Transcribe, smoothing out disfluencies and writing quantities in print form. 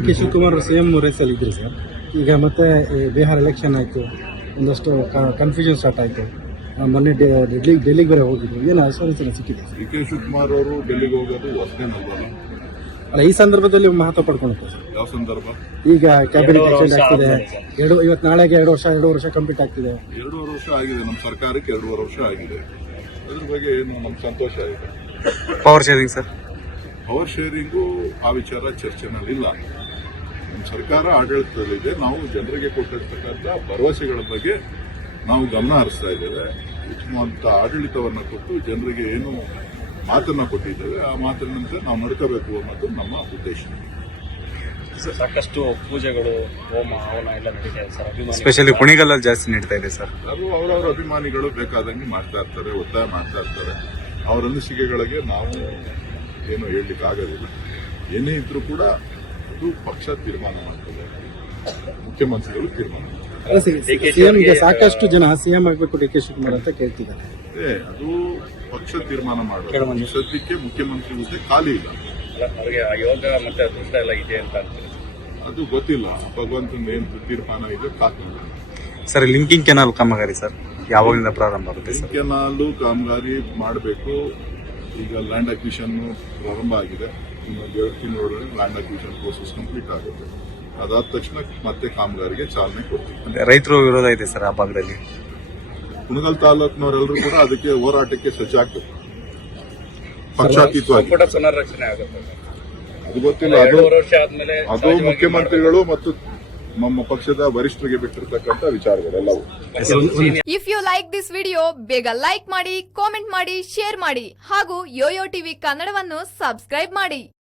D K Shivakumar CM ರೇಸಲ್ಲಿ ಇದ್ರಿ sir. ಈಗ ಮತ್ತೆ ಬಿಹಾರ್ ಎಲೆಕ್ಷನ್ ಆಯಿತು, ಒಂದಷ್ಟು ಕನ್ಫ್ಯೂಷನ್ ಸ್ಟಾರ್ಟ್ ಆಯಿತು. ಮೊನ್ನೆ ಡೆಲ್ಲಿಗೆ ಬೇರೆ ಹೋಗಿದ್ರು, ಏನು ಆಶ್ವಾಸನೆ ಸಿಕ್ಕಿದೆ? ಡಿ ಕೆ ಶಿವಕುಮಾರ್ ಅವರು ಡೆಲ್ಲಿಗೆ ಹೋಗೋದು ಹೊಸದೇನಲ್ವಲ್ಲ. ಅಲ್ಲ, ಈ ಸಂದರ್ಭದಲ್ಲಿ ಮಹತ್ವ ಪಡ್ಕೊಂಡು ಸರ್. ಯಾವ ಸಂದರ್ಭ? ಈಗ ಕ್ಯಾಬಿನೆಟ್ ಎಕ್ಸ್ಟೆಂಡ್ ಆಗ್ತಿದೆ, ಇವತ್ತು ನಾಳೆಗೆ 2 ವರ್ಷ ಕಂಪ್ಲೀಟ್ ಆಗ್ತಿದೆ. 2.5 ವರ್ಷ ಆಗಿದೆ ನಮ್ಮ ಸರ್ಕಾರಕ್ಕೆ, 2.5 ವರ್ಷ ಆಗಿದೆ. ಅದ್ರ ಬಗ್ಗೆ ಏನು ನಮ್ಗೆ ಸಂತೋಷ ಇದೆ. Power sharing sir, power sharing ಆ ವಿಚಾರ ಚರ್ಚೆನಲ್ಲಿಲ್ಲ. ನಮ್ಮ ಸರ್ಕಾರ ಆಡಳಿತದಲ್ಲಿದೆ. ನಾವು ಜನರಿಗೆ ಕೊಟ್ಟಿರ್ತಕ್ಕಂಥ ಭರವಸೆಗಳ ಬಗ್ಗೆ ನಾವು ಗಮನ ಹರಿಸ್ತಾ ಇದ್ದೇವೆ. ಉತ್ತಮವಾದ ಆಡಳಿತವನ್ನು ಕೊಟ್ಟು ಜನರಿಗೆ ಏನು ಮಾತನ್ನ ಕೊಟ್ಟಿದ್ದೇವೆ ಆ ಮಾತಿನಂತೆ ನಾವು ನಡ್ಕೋಬೇಕು ಅನ್ನೋದು ನಮ್ಮ ಉದ್ದೇಶ. ಸಾಕಷ್ಟು ಪೂಜೆಗಳು, ಹೋಮ ಹವನ ಎಲ್ಲ ನಡೀತಾ ಇದೆ ಸರ್. ಸ್ಪೆಷಲಿ ಕುಣಿಗಲ್ಲಲ್ಲಿ ಜಾಸ್ತಿ ನಡೀತಾ ಇದೆ ಸರ್. ಅದು ಅವರವರ ಅಭಿಮಾನಿಗಳು ಬೇಕಾದಂಗೆ ಮಾಡ್ತಾ ಇರ್ತಾರೆ, ಒತ್ತಾಯ ಮಾಡ್ತಾ ಇರ್ತಾರೆ. ಅವರ ಅನಿಸಿಕೆಗಳಿಗೆ ನಾವು ಏನು ಹೇಳಲಿಕ್ಕೆ ಆಗೋದಿಲ್ಲ. ಏನೇ ಇದ್ರೂ ಕೂಡ ಅದು ಪಕ್ಷ ತೀರ್ಮಾನ ಮಾಡ್ತದೆ, ಮುಖ್ಯಮಂತ್ರಿಗಳು ತೀರ್ಮಾನ ಮಾಡ್ತಾರೆ. ಸಿಎಂಗೆ ಸಾಕಷ್ಟು ಜನ ಸಿಎಂ ಆಗಬೇಕು ಡಿ ಕೆ ಶಿವಕುಮಾರ್ ಅಂತ ಕೇಳ್ತಿದ್ದಾರೆ. ಅದು ಪಕ್ಷ ತೀರ್ಮಾನ ಮಾಡೋದು. ಸದ್ಯಕ್ಕೆ ಮುಖ್ಯಮಂತ್ರಿ ಹುದ್ದೆ ಖಾಲಿ ಇಲ್ಲ. ಅವರಿಗೆ ಯೋಗ ಮತ್ತೆ ಅದೃಷ್ಟ ಎಲ್ಲ ಇದೆ ಅಂತ ಅಂತಾರೆ. ಅದು ಗೊತ್ತಿಲ್ಲ, ಭಗವಂತನ ಏನು ತೀರ್ಮಾನ ಇದೆ ಕಾದು. ಸರ್, ಲಿಂಕಿಂಗ್ ಕೆನಾಲ್ ಕಾಮಗಾರಿ ಸರ್ ಯಾವಾಗಿಂದ ಪ್ರಾರಂಭ ಆಗುತ್ತೆ ಸರ್? ಕೆನಾಲು ಕಾಮಗಾರಿ ಮಾಡಬೇಕು. ಈಗ ಲ್ಯಾಂಡ್ ಅಕ್ವಿಷನ್ ಪ್ರಾರಂಭ ಆಗಿದೆ. ಇನ್ನೊಂದು 2 ತಿಂಗಳೊಳಗೆ ಲ್ಯಾಂಡ್ ಅಕ್ವಿಷನ್ ಪ್ರೋಸೆಸ್ ಕಂಪ್ಲೀಟ್ ಆಗುತ್ತೆ. ಅದಾದ ತಕ್ಷಣ ಮತ್ತೆ ಕಾಮಗಾರಿಗೆ ಚಾಲನೆ ಕೊಡ್ತೀವಿ. ರೈತರು ವಿರೋಧ ಇದೆ ಸರ್ ಆ ಭಾಗದಲ್ಲಿ. ಕುಣಗಲ್ ತಾಲೂಕಿನವರೆಲ್ಲರೂ ಕೂಡ ಅದಕ್ಕೆ ಹೋರಾಟಕ್ಕೆ ಸಜ್ಜಾಗಬೇಕು, ಪಕ್ಷಾತೀತವಾಗಿ. ಪುನರ್ರಚನೆ ಆಗುತ್ತೆ ಅದು ಗೊತ್ತಿಲ್ಲ. ಅದು ಮುಖ್ಯಮಂತ್ರಿಗಳು ಮತ್ತು ನಮ್ಮ ಪಕ್ಷದ ವರಿಷ್ಠರಿಗೆ ಬಿಟ್ಟಿರ್ತಕ್ಕಂಥ ವಿಚಾರಗಳೆಲ್ಲವೂ. If you like this video, ಬೇಗ ಲೈಕ್ ಮಾಡಿ, ಕಾಮೆಂಟ್ ಮಾಡಿ, ಶೇರ್ ಮಾಡಿ ಹಾಗೂ ಯೋಯೋ ಟಿವಿ ಕನ್ನಡವನ್ನು ಸಬ್ಸ್ಕ್ರೈಬ್ ಮಾಡಿ.